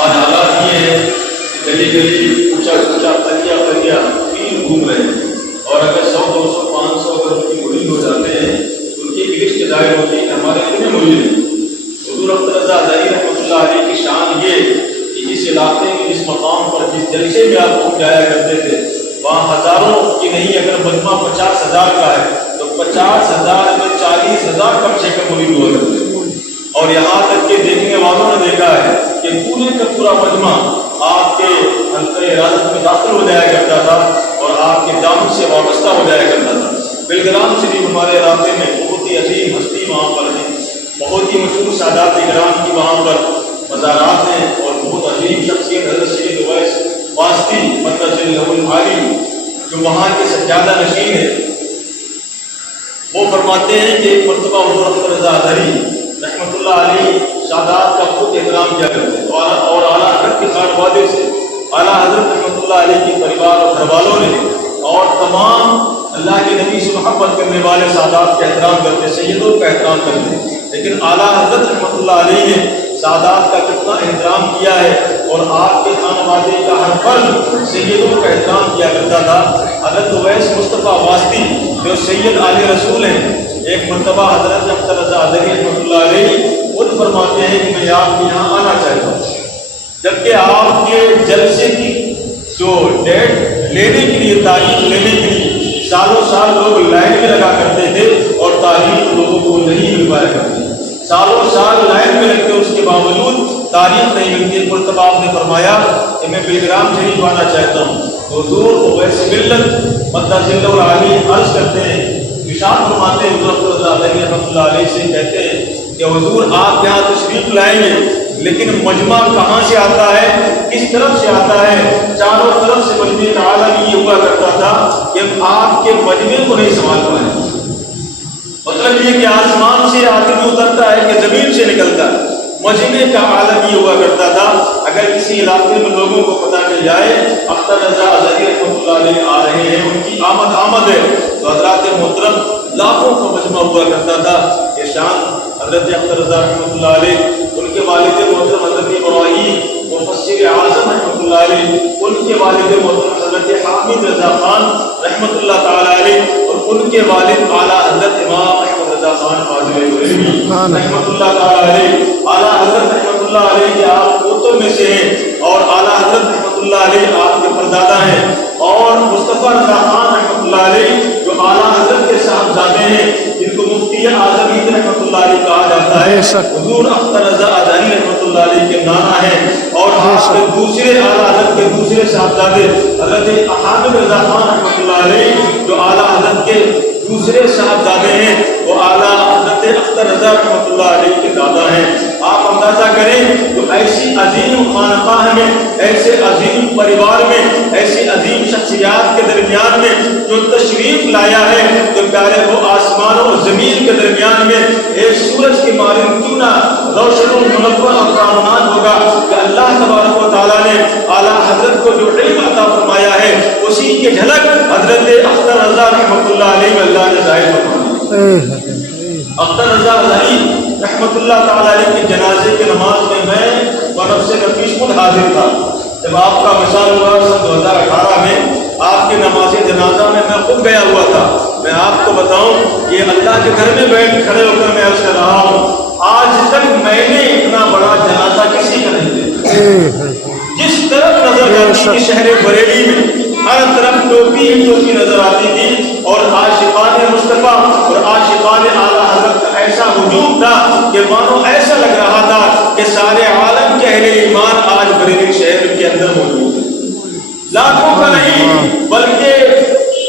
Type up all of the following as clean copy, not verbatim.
آج حالات یہ ہے گلی گلی اونچا اونچا پلیا پیر گھوم رہے ہیں، اور اگر 100 200 500 اگر ان کی مرید ہو جاتے ہیں تو ان کی ایک لسٹ ظاہر ہوتی ہے کہ ہمارے کتنے مرید ہیں۔ حضور اختر رضا ادھری رحمۃ اللہ علیہ کی شان یہ کہ جس علاقے میں جس مقام پر جس جلسے میں آپ پہنچ جایا کرتے تھے وہاں ہزاروں کی نہیں، اگر مجمع 50,000 کا ہے تو 50,000 میں 40,000 کم سے کم مرید ہوا کرتے تھے۔ اور یہاں تک کہ دیکھنے والوں نے دیکھا ہے کہ پورے کا پورا مجمع آپ کے حلقۂ ارادت میں داخل ہو جایا کرتا تھا اور آپ کے دامن سے وابستہ ہو جایا کرتا تھا۔ بلگرام شریف ہمارے علاقے میں بہت ہی عظیم ہستی وہاں پر ہے، بہت ہی مشہور سادات کرام کی وہاں پر مزارات ہیں، اور بہت عظیم شخصیت حضرت سید اویس واسطی مدثر له العالی جو وہاں کے سجادہ نشین ہیں، وہ فرماتے ہیں کہ ایک مرتبہ حضور اختر رضا ادھری رحمۃ اللہ علیہ سادات کا خود احترام کیا کرتے ہیں، اور اعلیٰ حضرت کے خانوادے سے اعلیٰ حضرت رحمۃ اللہ علیہ کے پریوار اور گھر والوں نے اور تمام اللہ کے نبی سے محبت کرنے والے سادات کا احترام کرتے، سیدوں کا احترام کرتے، لیکن اعلیٰ حضرت رحمۃ اللہ علیہ نے سادات کا کتنا احترام کیا ہے، اور آپ کے خانوادے کا ہر فرد سیدوں کا احترام کیا کرتا تھا۔ حضرت اویس مصطفیٰ واسطی جو سید عالی رسول ہیں، ایک مرتبہ حضرت اختر رضا ادھری رحمۃ اللہ علیہ خود فرماتے ہیں کہ میں آپ کے یہاں آنا چاہتا ہوں، جبکہ آپ کے جلسے کی جو ڈیٹ لینے کے لیے تاریخ لینے کے لیے سالوں سال لوگ لائن میں لگا کرتے تھے اور تاریخ لوگوں کو نہیں مل پایا کرتی، سالوں سال لائن میں لگتے، اس کے باوجود تاریخ نہیں ملتی۔ ایک مرتبہ آپ نے فرمایا کہ میں بلگرام شریف آنا چاہتا ہوں، حضور اویس ملت مدثر له العالی عرض کرتے ہیں، ارشاد فرماتے ہیں حضور اختر رضا ادھری رحمۃ اللہ علیہ سے، کہتے ہیں کہ حضور آپ یہاں تشریف لائیں گے، لیکن مجمع کہاں سے آتا ہے، کس طرف سے آتا ہے؟ چاروں طرف سے مجمع کا عالم یہ ہوا کرتا تھا کہ آپ کے مجمع کو نہیں سنبھال پائے۔ مطلب یہ کہ آسمان سے آدمی اترتا ہے کہ زمین سے نکلتا ہے، مجمع کا عالم یہ ہوا کرتا تھا۔ اگر کسی علاقے میں لوگوں کو پتہ چل جائے اختر رضا ادھری رحمۃ اللہ علیہ آ رہے ہیں، ان کی آمد ہے، تو حضرات محترم لاکھوں کا مجمع ہوا کرتا تھا۔ یہ شان حضرت اختر رضا رحمۃ اللہ علیہ، ان کے والد محترم حضرت ابراہیم مفسر اعظم رحمۃ اللہ علیہ، ان کے والد محترم حضرت حامد رضا خان رحمۃ اللہ تعالی علیہ، اور ان کے والد اعلیٰ حضرت امام احمد رضا خان فاضل بریلوی رحمۃ اللہ تعالی علیہ، اعلیٰ حضرت رحمۃ اللہ علیہ کے آپ پوتوں میں سے ہیں، اور اعلیٰ حضرت رحمۃ اللہ علیہ آپ کے پردادا ہیں، اور مصطفیٰ رضا خان رحمۃ اللہ علیہ جو اعلیٰ حضرت کے صاحبزادے ہیں، جن کو مفتی اعظم رحمۃ اللہ علیہ کہا جاتا ہے، حضور اختر رضا ادھری رحمۃ اللہ علیہ کے نانا ہیں، اور آپ کے دوسرے اعلیٰ حضرت کے دوسرے صاحبزادے حضرت حامد رضا خان رحمۃ اللہ علیہ جو اعلیٰ حضرت کے دوسرے صاحبزادے ہیں، وہ اعلیٰ حضرت اختر رضا رحمۃ اللہ علیہ کے دادا ہیں۔ آپ اندازہ کریں تو ایسی عظیم خانقاہ میں، ایسے عظیم پریوار میں، ایسی عظیم شخصیات کے درمیان میں جو تشریف لایا ہے، تو پیارے وہ آسمان و زمین کے درمیان میں ایک سورج کی مانند کیوں نہ روشن و منور اور پرامنان ہوگا کہ اللہ تبارک و تعالیٰ نے اعلیٰ حضرت کو جو علم عطا فرمایا ہے، اسی کی جھلک حضرت اختر رضا رحمۃ اللہ علیہ میں اللہ نے ظاہر فرمایا۔ اختر رضا ادھری رحمۃ اللہ تعالی علیہ کے جنازے کی نماز میں میں بنفس نفیس خود حاضر تھا۔ جب آپ کا وصال ہوا سن 2018 میں، آپ کی نماز جنازہ میں خود گیا ہوا تھا۔ میں آپ کو بتاؤں یہ اللہ کے گھر میں بیٹھ کھڑے ہو کر میں عرض کر رہا ہوں، آج تک میں نے اتنا بڑا جنازہ کسی کا نہیں دیکھا۔ جس طرف نظر آتی تھی شہر بریلی میں، ہر طرف ٹوپی ہی ٹوپی نظر آتی تھی، اور عاشقان مصطفیٰ اور عاشقان اعلیٰ حضرت کا ایسا ہجوم تھا کہ مانو ایسا لگ رہا تھا کہ سارے عالم کے اہل ایمان آج بریلی شہر کے اندر موجود ہیں۔ لاکھوں کا نہیں بلکہ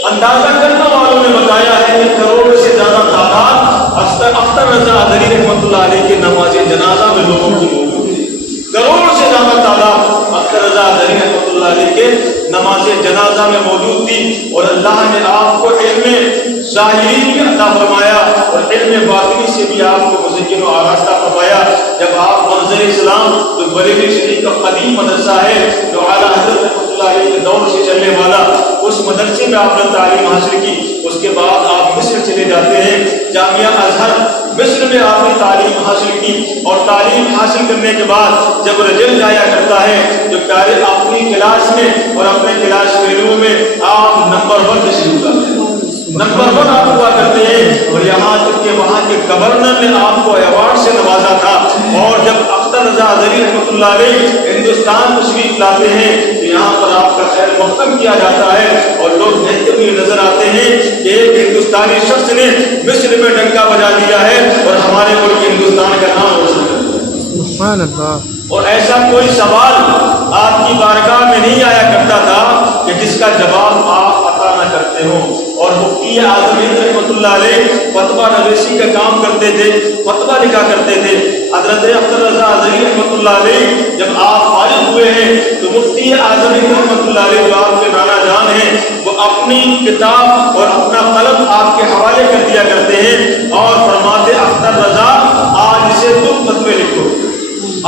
اندازہ کرنے والوں نے بتایا ہے کہ کروڑ سے زیادہ تعداد اختر رضا ادھری رحمۃ اللہ علیہ کے نماز جنازہ میں لوگوں کی موجود ہے۔ کروڑ سے زیادہ تعداد اختر رضا ادھری رحمۃ اللہ علیہ کے نماز جنازہ میں موجود تھی، اور اللہ نے آپ کو علم ظاہری بھی عطا فرمایا اور علم باطنی سے بھی آپ کو مزین و آراستہ فرمایا۔ جب آپ منظر اسلام جو بریلی شریف کا قدیم مدرسہ ہے، جو اعلیٰ حضرت رحمۃ اللہ علیہ کے دور سے چلنے والا، اس مدرسے میں آپ نے تعلیم حاصل کی، اس کے بعد آپ مصر چلے جاتے ہیں، جامعہ ازہر مصر میں آپ نے تعلیم حاصل کی، اور تعلیم حاصل کرنے کے بعد جب رجل جایا کرتے جاتا ہے جو پیارے اپنی کلاس میں اور اپنے کلاس فیلو میں آپ نمبر 1 تشریف لاتے ہیں، نمبر 1 آپ ہوا کرتے ہیں، اور یہاں تک کہ وہاں کے گورنر نے آپ کو ایوارڈ سے نوازا تھا۔ اور جب اختر رضا اظہری رحمۃ اللہ علیہ ہندوستان تشریف لاتے ہیں تو یہاں پر آپ کا خیر مقدم کیا جاتا ہے، اور لوگ کہتے ہوئے نظر آتے ہیں کہ ایک ہندوستانی شخص نے مصر میں ڈنکا بجا دیا ہے اور ہمارے ملک ہندوستان کا نام روشن کر دیا۔ سبحان اللہ۔ اور ایسا کوئی سوال آپ کی بارگاہ میں نہیں آیا کرتا تھا کہ جس کا جواب آپ عطا نہ کرتے ہوں۔ اور مفتی اعظم ہند رحمۃ اللہ علیہ فتویٰ نویسی کا کام کرتے تھے، فتویٰ لکھا کرتے تھے۔ حضرت اختر رضا اظہری رحمۃ اللہ علیہ جب آپ فارغ ہوئے ہیں تو مفتی اعظم ہند رحمۃ اللہ علیہ جو آپ کے نانا جان ہیں وہ اپنی کتاب اور اپنا قلم آپ کے حوالے کر دیا کرتے ہیں اور فرماتے اختر رضا آج سے تم فتوے لکھو،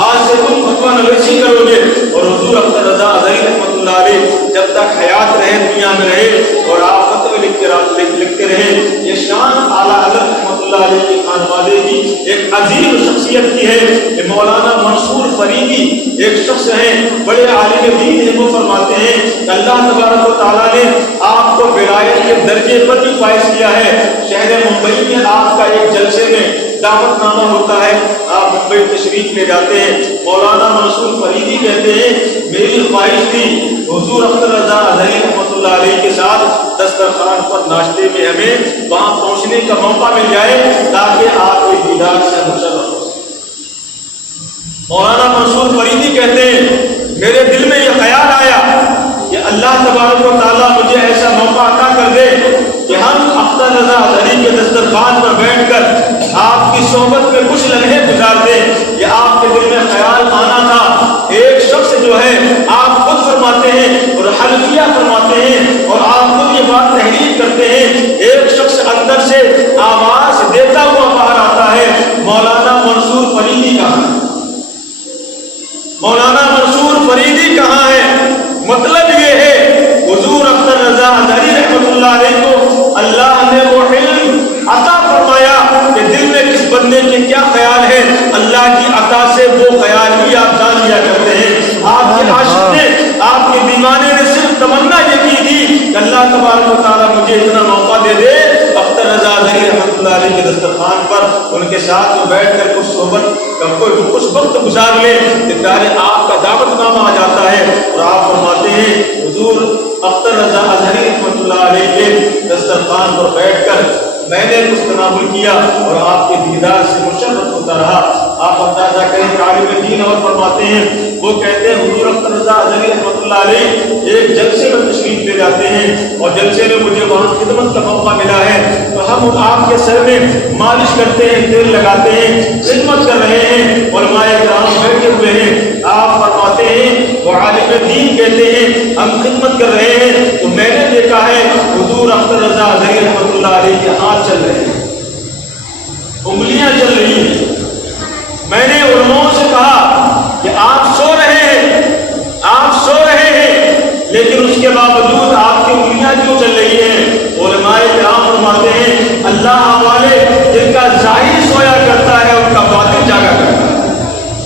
آج سے تم فتویٰ نویسی کرو گے۔ اور حضور اختر رضا اظہری رحمۃ اللہ علیہ جب تک حیات رہے، دنیا میں رہے اور آپ فتوے لکھتے رہے۔ یہ شان اعلیٰ حضرت رحمۃ اللہ علیہ کے خانوادے کی ایک عظیم شخصیت کی ہے کہ مولانا منصور فریدی ایک شخص ہیں، بڑے عالم دین ہیں، وہ فرماتے ہیں کہ اللہ تبارک و تعالیٰ نے آپ کو ولایت کے درجے پر بھی فائز کیا ہے۔ شہر ممبئی میں آپ کا ایک جلسے میں دعوت نامہ ہوتا ہے، آپ ممبئی تشریف لے جاتے ہیں۔ مولانا منصور فریدی کہتے ہیں میری خواہش تھی حضور اختر رضا اظہری رحمۃ اللہ علیہ کے ساتھ دسترخوان پر ناشتے میں ہمیں وہاں پہنچنے کا موقع مل جائے تاکہ آپ کے دیدار سے مشرف ہو۔ مولانا منصور فریدی کہتے ہیں میرے دل میں یہ خیال آیا کہ اللہ تبارک و تعالیٰ مجھے ایسا موقع عطا کر دے کہ ہم اختر رضا اظہری کے دسترخوان پر بیٹھ کر آپ کی صحبت میں کچھ لمحے گزار دیں۔ یہ آپ کے دل میں خیال آنا تھا۔ ایک شخص جو ہے آپ خود فرماتے ہیں اور حلفیہ فرماتے ہیں اور آپ خود یہ بات تحریر کرتے ہیں، ایک شخص اندر سے آواز دیتا ہوا باہر آتا ہے مولانا منصور فریدی کہاں ہے؟ مولانا منصور فریدی کہاں ہے؟ مطلب یہ ہے حضور اختر رضا اظہری رحمۃ اللہ علیہ کو اللہ نے وہ علم عطا فرمایا کہ دل میں کس بندے کے کیا خیال ہے، اللہ کی عطا سے وہ خیال بھی آپ جان لیا کرتے ہیں۔ آپ کے عاشق نے، آپ کے دیوانے نے صرف تمنا یہ کی تھی کہ اللہ تبارک و تعالیٰ مجھے اتنا موقع دے دے اختر رضا اظہری رحمۃ اللہ علیہ کے دسترخوان پر ان کے ساتھ میں بیٹھ کر کچھ صحبت کچھ وقت گزار لے کہ پیارے آپ کا دعوت نامہ آ جاتا ہے اور آپ فرماتے ہیں حضور اختر رضا اظہری رحمۃ اللہ علیہ کے دسترخوان پر بیٹھ کر میں نے کچھ تناول کیا اور آپ کے دیدار سے مشرف ہوتا رہا۔ آپ اندازہ کریں عالم دین اور فرماتے ہیں، وہ کہتے ہیں حضور اختر رضا اظہری رحمۃ اللہ علیہ ایک جلسے میں تشریف لے جاتے ہیں اور جلسے میں مجھے وہاں خدمت کا موقع ملا ہے تو ہم آپ کے سر میں مالش کرتے ہیں، تیل لگاتے ہیں، خدمت کر رہے ہیں، علماء کرام بیٹھے ہوئے ہیں۔ آپ فرماتے ہیں وہ عالم دین کہتے ہیں ہم خدمت کر رہے ہیں تو میں نے دیکھا ہے حضور اختر رضا اظہری رحمۃ اللہ علیہ کے ہاتھ چل رہے ہیں، انگلیاں چل رہی ہیں۔ میں نے علماء سے کہا کہ آپ سو رہے ہیں، آپ سو رہے ہیں، لیکن اس کے باوجود آپ کی انگلیاں کیوں چل رہی ہیں؟ علماء کرام فرماتے ہیں اللہ والے جن کا ظاہر سویا کرتا ہے ان کا باطن جاگا کرتا ہے۔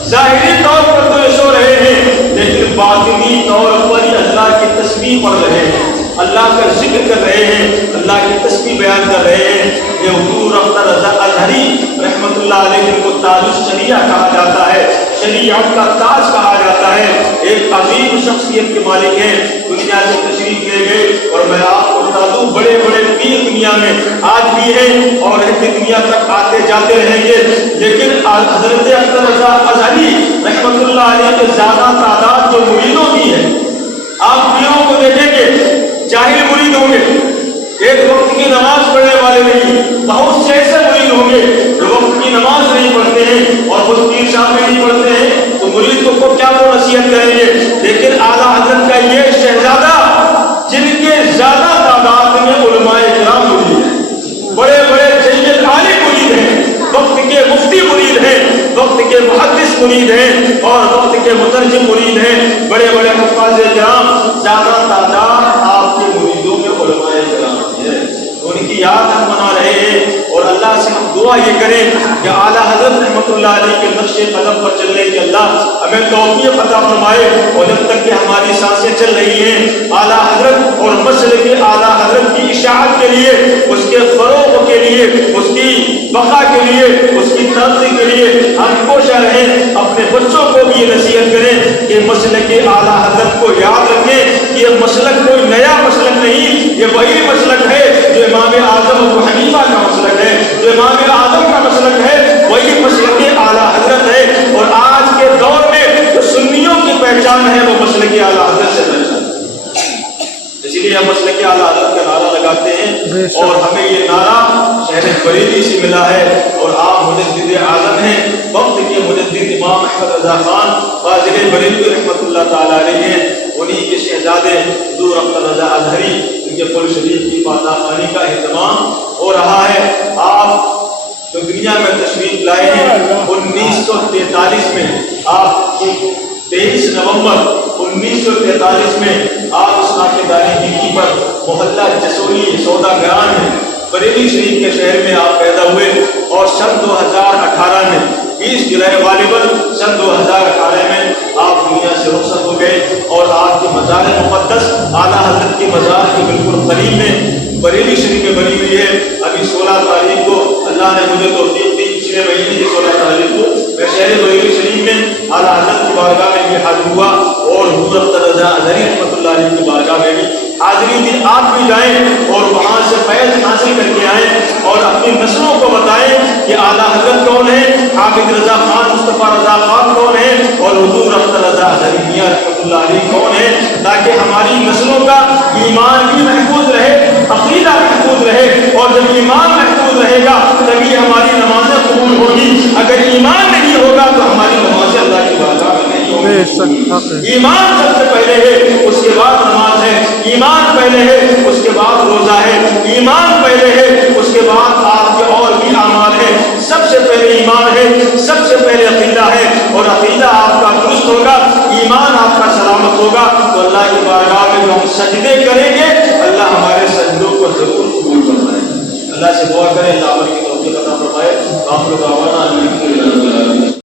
ظاہری طور پر تو یہ سو رہے ہیں لیکن باطنی طور پر ہی اللہ کی تسبیح پڑھ رہے ہیں، اللہ کا ذکر کر رہے ہیں، اللہ کی تسبیح بیان کر رہے ہیں۔ یہ حضور اختر رضا اظہری رحمۃ اللہ علیہ جن کو تاج الشریعہ کہا جاتا ہے، شریعت کا تاج کہا جاتا ہے، ایک عظیم شخصیت کے مالک ہیں، دنیا سے تشریف لے گئے اور میں آپ کو بتا دوں بڑے بڑے پیر دنیا میں آج بھی ہیں اور دنیا تک آتے جاتے رہیں گے، لیکن حضرت اختر رضا اظہری رحمۃ اللہ علیہ کے زیادہ تعداد جو مریدوں کی ہے، آپ پیروں کو دیکھیں گے جاہل مرید ہوں گے، ایک وقت کی نماز پڑھنے والے نہیں، بہت سے ایسے مرید ہوں گے جو وقت کی نماز نہیں پڑھتے ہیں اور خود پیر صاحب میں نہیں پڑھتے ہیں تو مرید کو کیا وہ نصیحت کریں گے۔ لیکن اعلیٰ حضرت کا یہ شہزادہ جن کے زیادہ تعداد میں علماء کرام مرید ہیں، بڑے بڑے جلیل عالم مرید ہیں، وقت کے مفتی مرید ہیں، وقت کے محدث مرید ہیں اور وقت کے مترجم مرید ہیں، بڑے بڑے حفاظ کرام، زیادہ تعداد آپ کے مریدوں میں علماء کرام ہیں۔ ان کی یاد ہم منا رہے ہیں اور اللہ سے ہم دعا یہ کریں کہ اعلیٰ حضرت رحمۃ اللہ علیہ کے نقش قدم پر چلنے کے اللہ ہمیں توفیق عطا فرمائے، اور جب تک کہ ہماری سانسیں چل رہی ہیں اعلیٰ حضرت اور مسلک اعلیٰ حضرت کی اشاعت کے لیے، اس کے فروغ کے لیے، اس کی بقا کے لیے، اس کی ترقی کے لیے ہم کوشاں رہیں۔ اپنے بچوں کو بھی یہ نصیحت کریں کہ مسلک اعلیٰ حضرت کو یاد رکھیں کہ یہ مسلک کوئی نیا مسلک نہیں، یہ وہی مسلک ہے جو امام اعظم ابو حنیفہ کا مسلک ہے، جو امام اعظم کا مسلک ہے، وہی مسلک اعلیٰ حضرت ہے۔ اور آج کے دور میں جو سنیوں کی پہچان ہے وہ مسلک اعلیٰ حضرت سے پہچان ہے، اسی لیے ہم مسلک اعلیٰ حضرت کا نعرہ لگاتے ہیں، اور ہمیں یہ نعرہ شہر بریلی سے ملا ہے، اور آپ مجدد اعظم ہیں، وقت کے مجدد امام احمد رضا خان فاضل بریلوی رحمۃ اللہ تعالیٰ علیہ ہیں، انہی کے شہزادے حضور اختر رضا اظہری ان کے قول شریف کی فاتحہ خوانی کا اہتمام ہو رہا ہے۔ آپ جو دنیا میں تشریف لائے ہیں 1943 میں، آپ 23 نومبر 1943 میں آپ اسلام داری ڈگری پر محلہ جسولی سوداگران میں بریلی شریف کے شہر میں آپ پیدا ہوئے، اور سن 2018 میں 20 جولائی غالباً سن 2018 میں آپ دنیا سے رخصت ہو گئے، اور آپ کی مزار مقدس اعلیٰ حضرت کی مزار کے بالکل قریب میں بریلی شریف میں بنی ہوئی ہے۔ ابھی 16 تاریخ کو اللہ نے مجھے توفیق دی، پچھلے مہینے کی 16 تاریخ کو میں شہر بریلی شریف میں اعلیٰ حضرت کی بارگاہ میں بھی حاضر ہوا، اور حضور اختر رضا اظہری رحمۃ اللہ علیہ کی بارگاہ میں بھی حاضری دی۔ آپ بھی جائیں اور وہاں سے فیض حاصل کر کے آئیں، اور اپنی نسلوں کو بتائیں کہ اعلیٰ حضرت کون ہے، حافظ رضا خان مصطفیٰ رضا خان کون ہے، اور حضور اختر رضا اظہری میاں رحمۃ اللہ علیہ کون ہے، تاکہ ہماری نسلوں کا ایمان بھی محفوظ رہے، عقیدہ محفوظ رہے، اور جب ایمان محفوظ رہے گا تبھی ہماری نمازیں قبول ہوگی۔ اگر ایمان نہیں ہوگا تو ہماری نمازیں اللہ کی بارگاہ میں نہیں ہوگی۔ ایمان سب سے پہلے ہے، اس کے بعد نماز ہے، ایمان پہلے ہے، اس کے بعد روزہ ہے، ایمان پہلے ہے، اس کے بعد آپ کے اور بھی اعمال ہے۔ سب سے پہلے ایمان ہے، سب سے پہلے عقیدہ ہے، اور عقیدہ آپ کا درست ہوگا، ایمان آپ کا سلامت ہوگا، تو اللہ کی بارگاہ میں جو ہم سجدے کریں گے اللہ ہمارے سجدوں کو ضرور قبول فرمائے۔ اللہ سے دعا کریں اللہ عمل کی توفیق عطا فرمائے۔ آپ لوگ